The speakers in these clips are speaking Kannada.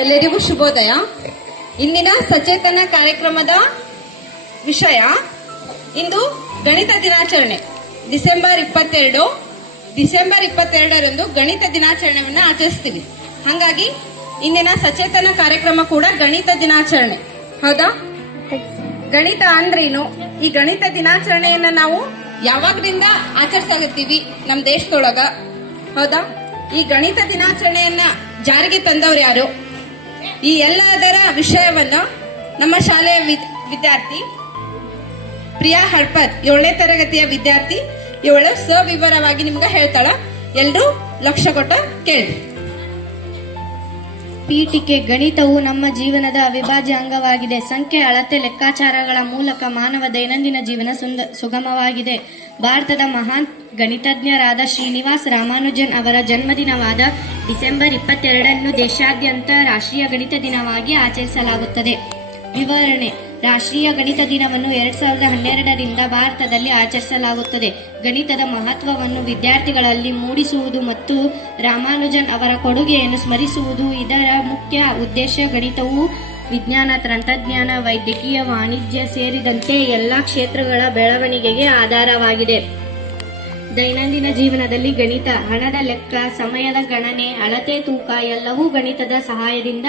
ಎಲ್ಲರಿಗೂ ಶುಭೋದಯ. ಇಂದಿನ ಸಚೇತನ ಕಾರ್ಯಕ್ರಮದ ವಿಷಯ ಇಂದು ಗಣಿತ ದಿನಾಚರಣೆ. ಡಿಸೆಂಬರ್ 22ರಂದು ಗಣಿತ ದಿನಾಚರಣೆಯನ್ನ ಆಚರಿಸ್ತೀವಿ. ಹಾಗಾಗಿ ಇಂದಿನ ಸಚೇತನ ಕಾರ್ಯಕ್ರಮ ಕೂಡ ಗಣಿತ ದಿನಾಚರಣೆ. ಹೌದಾ? ಗಣಿತ ಅಂದ್ರೇನು? ಈ ಗಣಿತ ದಿನಾಚರಣೆಯನ್ನ ನಾವು ಯಾವಾಗ್ಲಿಂದ ಆಚರಿಸಾಗತ್ತೀವಿ ನಮ್ಮ ದೇಶದೊಳಗ? ಹೌದಾ? ಈ ಗಣಿತ ದಿನಾಚರಣೆಯನ್ನ ಜಾರಿಗೆ ತಂದವರು ಯಾರು? ಈ ಎಲ್ಲದರ ವಿಷಯವನ್ನ ನಮ್ಮ ಶಾಲೆಯ ವಿದ್ಯಾರ್ಥಿ ಪ್ರಿಯಾ ಹಡ್ಪದ್ 7ನೇ ತರಗತಿಯ ವಿದ್ಯಾರ್ಥಿ ಇವಳು ಸವಿವರವಾಗಿ ನಿಮ್ಗೆ ಹೇಳ್ತಾಳ. ಎಲ್ರೂ ಲಕ್ಷ್ಯ ಕೊಟ್ಟ ಕೇಳಿ. ಪೀಠಿಕೆ. ಗಣಿತವು ನಮ್ಮ ಜೀವನದ ಅವಿಭಾಜ್ಯ ಅಂಗವಾಗಿದೆ. ಸಂಖ್ಯೆ, ಅಳತೆ, ಲೆಕ್ಕಾಚಾರಗಳ ಮೂಲಕ ಮಾನವ ದೈನಂದಿನ ಜೀವನ ಸುಗಮವಾಗಿದೆ. ಭಾರತದ ಮಹಾನ್ ಗಣಿತಜ್ಞರಾದ ಶ್ರೀನಿವಾಸ್ ರಾಮಾನುಜನ್ ಅವರ ಜನ್ಮದಿನವಾದ ಡಿಸೆಂಬರ್ 22ನ್ನು ದೇಶಾದ್ಯಂತ ರಾಷ್ಟ್ರೀಯ ಗಣಿತ ದಿನವಾಗಿ ಆಚರಿಸಲಾಗುತ್ತದೆ. ವಿವರಣೆ. ರಾಷ್ಟ್ರೀಯ ಗಣಿತ ದಿನವನ್ನು 2012ರಿಂದ ಭಾರತದಲ್ಲಿ ಆಚರಿಸಲಾಗುತ್ತದೆ. ಗಣಿತದ ಮಹತ್ವವನ್ನು ವಿದ್ಯಾರ್ಥಿಗಳಲ್ಲಿ ಮೂಡಿಸುವುದು ಮತ್ತು ರಾಮಾನುಜನ್ ಅವರ ಕೊಡುಗೆಯನ್ನು ಸ್ಮರಿಸುವುದು ಇದರ ಮುಖ್ಯ ಉದ್ದೇಶ. ಗಣಿತವು ವಿಜ್ಞಾನ, ತಂತ್ರಜ್ಞಾನ, ವೈದ್ಯಕೀಯ, ವಾಣಿಜ್ಯ ಸೇರಿದಂತೆ ಎಲ್ಲಾ ಕ್ಷೇತ್ರಗಳ ಬೆಳವಣಿಗೆಗೆ ಆಧಾರವಾಗಿದೆ. ದೈನಂದಿನ ಜೀವನದಲ್ಲಿ ಗಣಿತ, ಹಣದ ಲೆಕ್ಕ, ಸಮಯದ ಗಣನೆ, ಅಳತೆ, ತೂಕ ಎಲ್ಲವೂ ಗಣಿತದ ಸಹಾಯದಿಂದ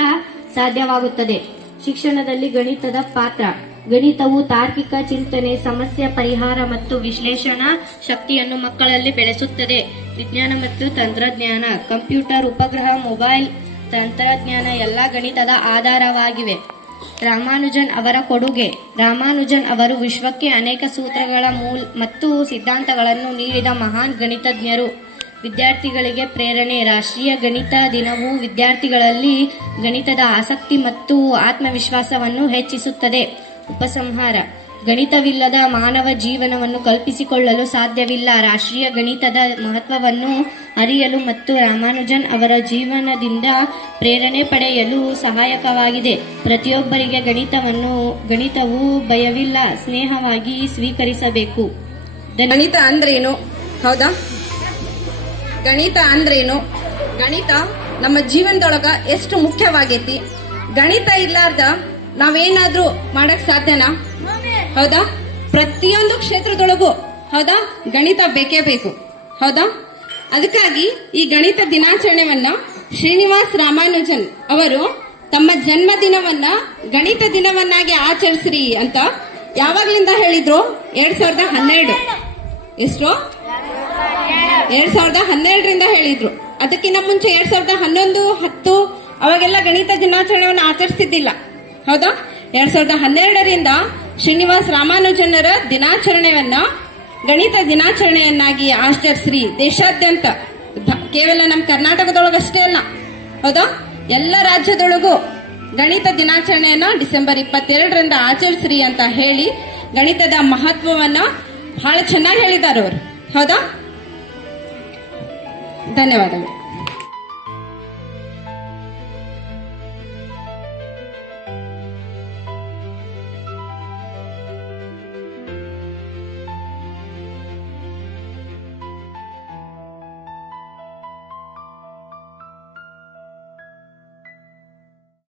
ಸಾಧ್ಯವಾಗುತ್ತದೆ. ಶಿಕ್ಷಣದಲ್ಲಿ ಗಣಿತದ ಪಾತ್ರ. ಗಣಿತವು ತಾರ್ಕಿಕ ಚಿಂತನೆ, ಸಮಸ್ಯೆ ಪರಿಹಾರ ಮತ್ತು ವಿಶ್ಲೇಷಣಾ ಶಕ್ತಿಯನ್ನು ಮಕ್ಕಳಲ್ಲಿ ಬೆಳೆಸುತ್ತದೆ. ವಿಜ್ಞಾನ ಮತ್ತು ತಂತ್ರಜ್ಞಾನ. ಕಂಪ್ಯೂಟರ್, ಉಪಗ್ರಹ, ಮೊಬೈಲ್ ತಂತ್ರಜ್ಞಾನ ಎಲ್ಲ ಗಣಿತದ ಆಧಾರವಾಗಿವೆ. ರಾಮಾನುಜನ್ ಅವರ ಕೊಡುಗೆ. ರಾಮಾನುಜನ್ ಅವರು ವಿಶ್ವಕ್ಕೆ ಅನೇಕ ಸೂತ್ರಗಳ ಮತ್ತು ಸಿದ್ಧಾಂತಗಳನ್ನು ನೀಡಿದ ಮಹಾನ್ ಗಣಿತಜ್ಞರು. ವಿದ್ಯಾರ್ಥಿಗಳಿಗೆ ಪ್ರೇರಣೆ. ರಾಷ್ಟ್ರೀಯ ಗಣಿತ ದಿನವು ವಿದ್ಯಾರ್ಥಿಗಳಲ್ಲಿ ಗಣಿತದ ಆಸಕ್ತಿ ಮತ್ತು ಆತ್ಮವಿಶ್ವಾಸವನ್ನು ಹೆಚ್ಚಿಸುತ್ತದೆ. ಉಪಸಂಹಾರ. ಗಣಿತವಿಲ್ಲದ ಮಾನವ ಜೀವನವನ್ನು ಕಲ್ಪಿಸಿಕೊಳ್ಳಲು ಸಾಧ್ಯವಿಲ್ಲ. ರಾಷ್ಟ್ರೀಯ ಗಣಿತದ ಮಹತ್ವವನ್ನು ಅರಿಯಲು ಮತ್ತು ರಾಮಾನುಜನ್ ಅವರ ಜೀವನದಿಂದ ಪ್ರೇರಣೆ ಪಡೆಯಲು ಸಹಾಯಕವಾಗಿದೆ. ಪ್ರತಿಯೊಬ್ಬರಿಗೆ ಗಣಿತವು ಭಯವಿಲ್ಲ, ಸ್ನೇಹವಾಗಿ ಸ್ವೀಕರಿಸಬೇಕು. ಗಣಿತ ಅಂದ್ರೇನು? ಹೌದಾ? ಗಣಿತ ಅಂದ್ರೇನು? ಗಣಿತ ನಮ್ಮ ಜೀವನದೊಳಗ ಎಷ್ಟು ಮುಖ್ಯವಾಗೈತಿ. ಗಣಿತ ಇರ್ಲಾರ್ದ ನಾವೇನಾದ್ರೂ ಮಾಡಕ್ ಸಾಧ್ಯನಾ? ಹೌದಾ? ಪ್ರತಿಯೊಂದು ಕ್ಷೇತ್ರದೊಳಗೂ ಹೌದಾ ಗಣಿತ ಬೇಕೇ ಬೇಕು. ಹೌದಾ? ಅದಕ್ಕಾಗಿ ಈ ಗಣಿತ ದಿನಾಚರಣೆಯನ್ನ ಶ್ರೀನಿವಾಸ್ ರಾಮಾನುಜನ್ ಅವರು ತಮ್ಮ ಜನ್ಮದಿನವನ್ನ ಗಣಿತ ದಿನವನ್ನಾಗಿ ಆಚರಿಸ್ರಿ ಅಂತ ಯಾವಾಗ್ಲಿಂದ ಹೇಳಿದ್ರು? 2012. ಎಷ್ಟು? 2012ರಿಂದ ಹೇಳಿದ್ರು. ಅದಕ್ಕಿಂತ ಮುಂಚೆ 2011, 10 ಅವಾಗೆಲ್ಲ ಗಣಿತ ದಿನಾಚರಣೆಯನ್ನು ಆಚರಿಸ್ತಿದ್ದಿಲ್ಲ. ಹೌದಾ? 2012ರಿಂದ ಶ್ರೀನಿವಾಸ್ ರಾಮಾನುಜನರ ದಿನಾಚರಣೆಯನ್ನ ಗಣಿತ ದಿನಾಚರಣೆಯನ್ನಾಗಿ ಆಚರಿಸ್ರಿ. ದೇಶಾದ್ಯಂತ, ಕೇವಲ ನಮ್ಮ ಕರ್ನಾಟಕದೊಳಗಷ್ಟೇ ಅಲ್ಲ, ಹೌದಾ, ಎಲ್ಲ ರಾಜ್ಯದೊಳಗೂ ಗಣಿತ ದಿನಾಚರಣೆಯನ್ನ ಡಿಸೆಂಬರ್ 22ರಿಂದ ಆಚರಿಸ್ರಿ ಅಂತ ಹೇಳಿ ಗಣಿತದ ಮಹತ್ವವನ್ನ ಬಹಳ ಚೆನ್ನಾಗಿ ಹೇಳಿದ್ದಾರೆ ಅವರು. ಹೌದಾ? ಧನ್ಯವಾದಗಳು.